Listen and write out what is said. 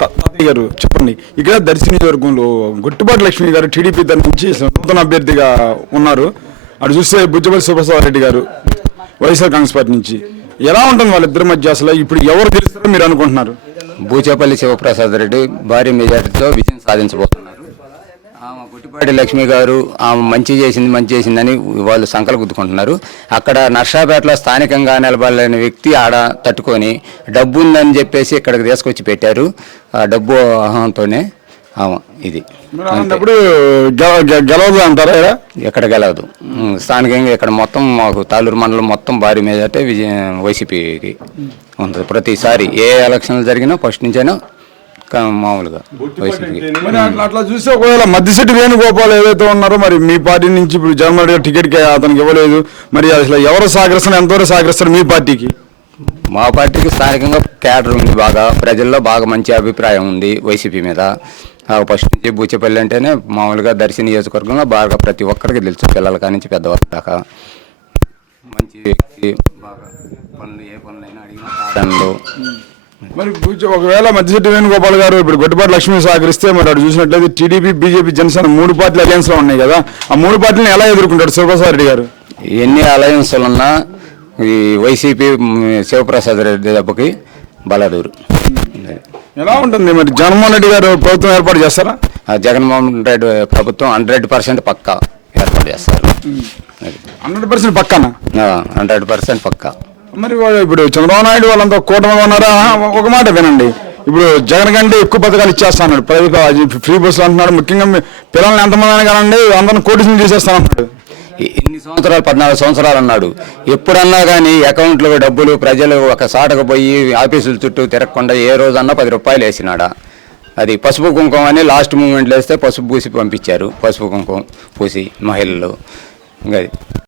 తాతయ్య గారు చెప్పండి. ఇక్కడ దర్శి నియోజకవర్గంలో గుట్టుబాటు లక్ష్మి గారు టీడీపీ తరఫు నుంచి నూతన అభ్యర్థిగా ఉన్నారు. అటు చూస్తే బుజ్జపల్లి సుభాష్ రెడ్డి గారు వైఎస్ఆర్ కాంగ్రెస్ పార్టీ నుంచి. ఎలా ఉంటుంది వాళ్ళిద్దరి మధ్య అసలు ఇప్పుడు ఎవరు గెలుస్తారో మీరు అనుకుంటున్నారు? బూచేపల్లి శివప్రసాద్ రెడ్డి భారీ మెజార్టీతో విజయం సాధించబోతున్నారు. గుట్టిపాటి లక్ష్మి గారు ఆమె మంచి చేసింది మంచి చేసిందని వాళ్ళు సంకలు గుద్దుకుంటున్నారు. అక్కడ నర్సాపేటలో స్థానికంగా నిలబడలేని వ్యక్తి ఆడ తట్టుకొని డబ్బు ఉందని చెప్పేసి ఇక్కడికి తీసుకొచ్చి పెట్టారు. ఆ డబ్బు అహంతోనే ఇది. గెలవదు అంటారా ఈడ? ఎక్కడ గెలవదు. స్థానికంగా ఇక్కడ మొత్తం మాకు తాలూరు మండలం మొత్తం భారీ మెజార్టీ విజయం వైసీపీకి ఉంటుంది. ప్రతిసారి ఏ ఎలక్షన్లు జరిగినా ఫస్ట్ నుంచైనా మామూలుగా మరి అట్లా అట్లా చూస్తే ఒకవేళ మద్దిశెట్టి వేణుగోపాల్ ఏదైతే ఉన్నారో మరి మీ పార్టీ నుంచి ఇప్పుడు జగన్మోహన్ రెడ్డి టికెట్కి అతనికి ఇవ్వలేదు. మరి అసలు ఎవరు సహకరిస్తారు ఎంతవరకు సహకరిస్తారు మీ పార్టీకి? మా పార్టీకి స్థానికంగా క్యాడర్ ఉంది బాగా. ప్రజల్లో బాగా మంచి అభిప్రాయం ఉంది వైసీపీ మీద. ఆ, ఫస్ట్ నుంచి బూచేపల్లి అంటేనే మామూలుగా దర్శి నియోజకవర్గంలో బాగా ప్రతి ఒక్కరికి తెలుసు పిల్లల కానించి పెద్దవాళ్ళ దాకా. మంచి వ్యక్తి బాగా పనులు ఏ పనులైనా అడిగినా మరి ఒకవేళ మద్దిశెట్టి వేణుగోపాల్ గారు ఇప్పుడు గొడ్డుపాటి లక్ష్మి సహకరిస్తే మరి అటు చూసినట్లయితే టీడీపీ బీజేపీ జనసేన మూడు పార్టీలు అలయన్స్లో ఉన్నాయి కదా. ఆ మూడు పార్టీలను ఎలా ఎదుర్కొంటాడు శివప్రసాద్ రెడ్డి గారు? ఎన్ని అలయన్స్లు ఉన్నా ఈ వైసీపీ శివప్రసాద్ రెడ్డి దెబ్బకి బలదూరు. ఎలా ఉంటుంది మరి? జగన్మోహన్ రెడ్డి గారు ప్రభుత్వం ఏర్పాటు చేస్తారా? ఆ జగన్మోహన్ రెడ్డి ప్రభుత్వం హండ్రెడ్ పర్సెంట్ పక్కా ఏర్పాటు చేస్తారు. హండ్రెడ్ పర్సెంట్ పక్కన? హండ్రెడ్ పర్సెంట్ పక్కా. మరి వాడు ఇప్పుడు చంద్రబాబు నాయుడు వాళ్ళంతా కూటమి ఉన్నారా? ఒక మాట వినండి. ఇప్పుడు జగన్ కంటే ఎక్కువ పథకాలు ఇచ్చేస్తా అన్నాడు ప్రైవేట్ ఫ్రీ బస్సులు అంటున్నాడు ముఖ్యంగా పిల్లల్ని ఎంతమంది అని కానండి అందరిని కోటీసులు చేసేస్తాను ఎన్ని సంవత్సరాలు? పద్నాలుగు సంవత్సరాలు అన్నాడు. ఎప్పుడన్నా కానీ అకౌంట్లో డబ్బులు ప్రజలు ఒక సాటకు పోయి ఆఫీసుల చుట్టూ తిరగకుండా ఏ రోజన్నా పది రూపాయలు వేసినాడా. అది పసుపు కుంకుమ అని లాస్ట్ మూమెంట్లో వేస్తే పసుపు పూసి పంపించారు. పసుపు కుంకుమ పూసి మహిళలు. ఇంకా